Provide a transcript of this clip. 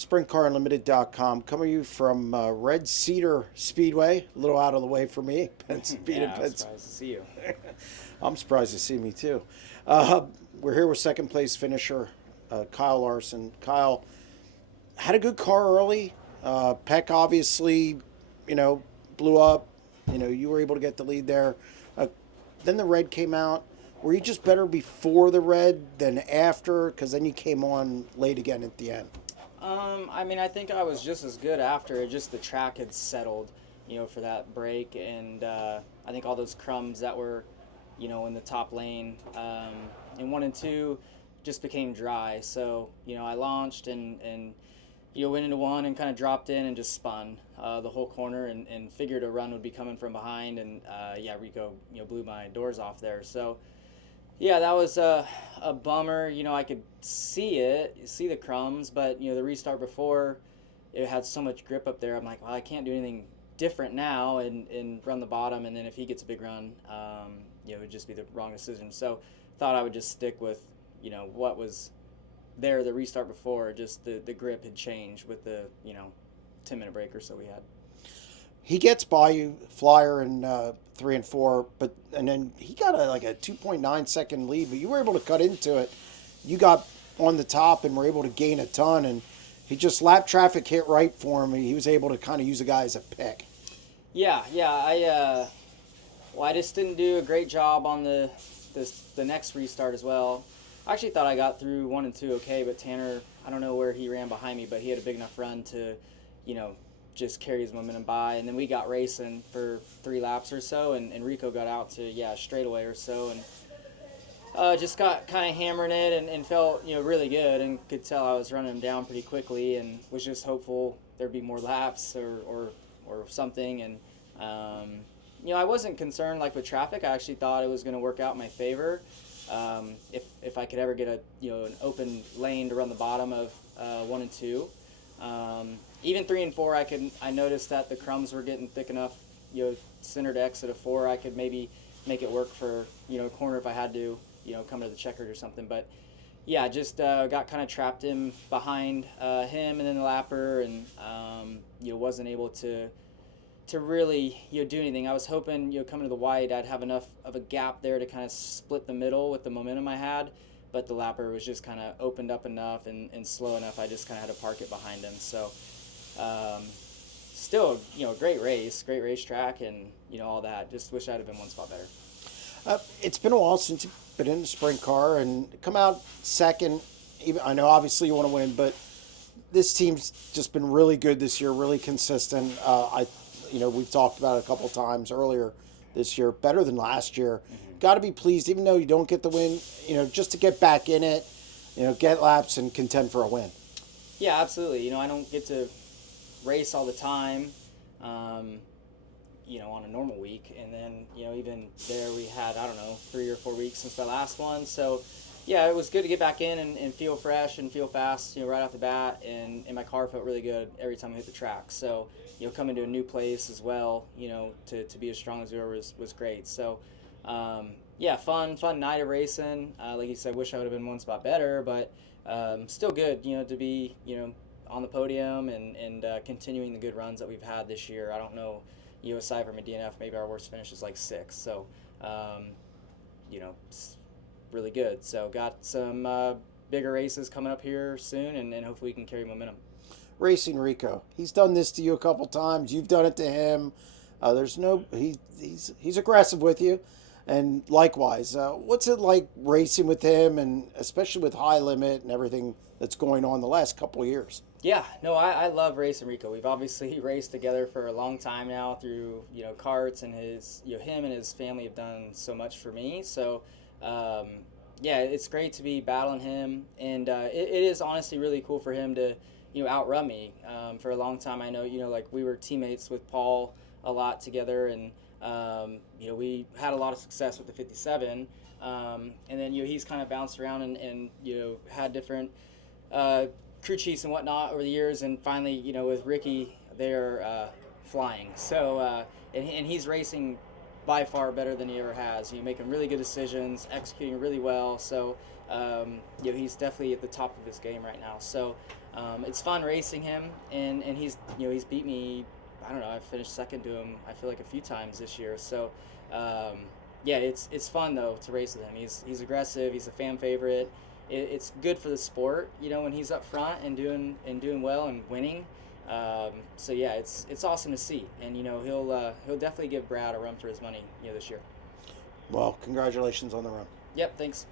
SprintCarUnlimited.com, coming to you from Red Cedar Speedway, a little out of the way for me. Yeah, I was surprised to see you. I'm surprised to see me too. We're here with second place finisher Kyle Larson. Kyle had a good car early. Peck obviously, blew up. You were able to get the lead there. Then the red came out. Were you just better before the red than after? Because then you came on late again at the end. I think I was just as good after. Just the track had settled, for that break, and I think all those crumbs that were, in the top lane in 1 and 2 just became dry. So, I launched and went into 1 and kind of dropped in and just spun the whole corner and figured a run would be coming from behind, and Rico, blew my doors off there. So. Yeah, that was a bummer. I could see the crumbs, but, the restart before, it had so much grip up there. I'm like, well, I can't do anything different now and run the bottom, and then if he gets a big run, it would just be the wrong decision. So thought I would just stick with, what was there the restart before. Just the grip had changed with the, 10-minute break or so we had. He gets by you, Flyer, in 3 and 4, and then he got a 2.9 second lead, but you were able to cut into it. You got on the top and were able to gain a ton, and he just lap traffic hit right for him. He was able to kind of use the guy as a pick. Yeah. I just didn't do a great job on the next restart as well. I actually thought I got through 1 and 2 okay, but Tanner, I don't know where he ran behind me, but he had a big enough run to, just carry his momentum by, and then we got racing for 3 laps or so, and Rico got out to straightaway or so, and just got kind of hammering it and felt really good, and could tell I was running him down pretty quickly, and was just hopeful there'd be more laps or something. And I wasn't concerned with traffic. I actually thought it was going to work out in my favor if I could ever get an open lane to run the bottom of 1 and 2. Even 3 and 4, I noticed that the crumbs were getting thick enough, center to exit of 4, I could maybe make it work for, a corner if I had to, come to the checkered or something. But yeah, just got kind of trapped in behind him and then the lapper, and wasn't able to really do anything. I was hoping coming to the white I'd have enough of a gap there to kind of split the middle with the momentum I had, but the lapper was just kind of opened up enough and slow enough. I just kind of had to park it behind him. So still, great racetrack, and all that. Just wish I'd have been one spot better. It's been a while since you've been in a sprint car and come out second. I know obviously you want to win, but this team's just been really good this year, really consistent. We've talked about it a couple times earlier this year, better than last year. Mm-hmm. Got to be pleased, even though you don't get the win, just to get back in it, get laps and contend for a win. Yeah, absolutely. I don't get to race all the time, on a normal week. And then, even there we had, 3 or 4 weeks since the last one. So, yeah, it was good to get back in and feel fresh and feel fast, right off the bat. And my car felt really good every time I hit the track. So, coming to a new place as well, to be as strong as we were was great. So, fun night of racing. Like you said, wish I would have been one spot better, but still good, to be, on the podium and continuing the good runs that we've had this year. I don't know, aside from a DNF, maybe our worst finish is 6. So, it's really good. So got some bigger races coming up here soon, and hopefully we can carry momentum. Racing Rico, he's done this to you a couple times. You've done it to him. He's aggressive with you, and likewise. What's it like racing with him, and especially with high limit and everything that's going on the last couple of years? Yeah, no, I love racing Rico. We've obviously raced together for a long time now through karts, and him and his family have done so much for me. So it's great to be battling him, and it is honestly really cool for him to outrun me. For a long time, I know we were teammates with Paul a lot together, and we had a lot of success with the 57, and then he's kind of bounced around and had different crew chiefs and whatnot over the years, and finally with Ricky they're flying. So and he's racing by far better than he ever has. Making really good decisions, executing really well. So he's definitely at the top of his game right now. So It's fun racing him, and he's he's beat me. I don't know. I've finished second to him, I feel like, a few times this year. So, yeah, it's fun though to race with him. He's aggressive. He's a fan favorite. It's good for the sport, when he's up front and doing well and winning. So yeah, it's awesome to see, and he'll definitely give Brad a run for his money, this year. Well, congratulations on the run. Yep, thanks.